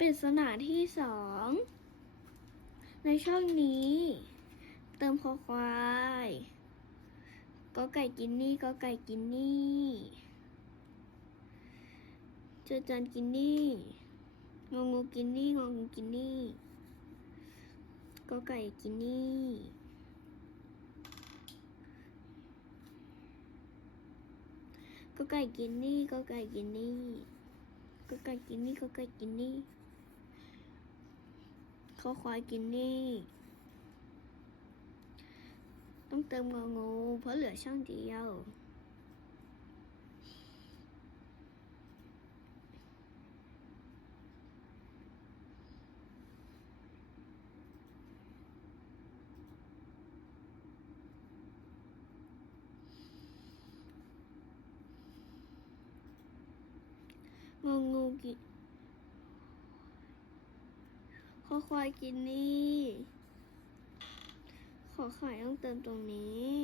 ปริศนาที่สอง ในช่องนี้ เติมคอควายก็ไก่กินนี่ก็ไก่กินนี่เจอจันกินนี่งงูกินนี่งงูกินนี่ก็ไก่กินนี่ก็ไก่กินนี่ก็ไก่กินนี่ก็ไก่กินนี่ก็ไก่กินนี่ ข้อควายกินนี่ ต้องเติมงองูเพราะเหลือช่องเดียวงองู ขอควายกินนี่ ขอไข่ต้องเติมตรงนี้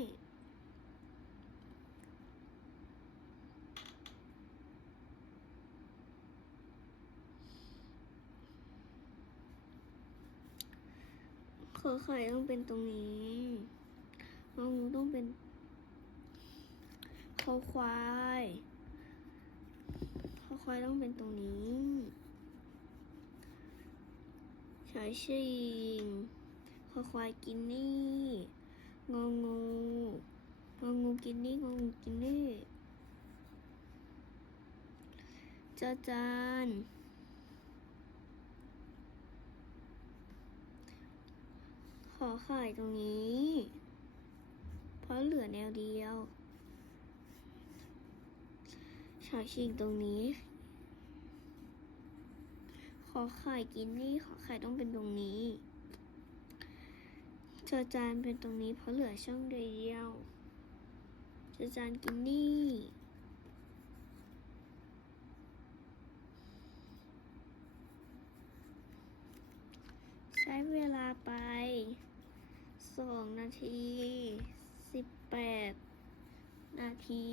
ขอไข่ต้องเป็นตรงนี้งองูต้องเป็นขอควายขอควายต้องเป็นตรงนี้ ใช้ชิงขอควายกินนี่งองูงองูกินนี่งองูกินนี่จอจานขอไข่ตรงนี้ เพราะเหลือแนวเดียวฉาชิงตรงนี้ ขอไข่กินนี่ขอไข่ต้องเป็นตรงนี้ จอจานเป็นตรงนี้เพราะเหลือช่องเดียว จอจานกินนี่ใช้เวลาไปสองนาทีสิบแปดนาที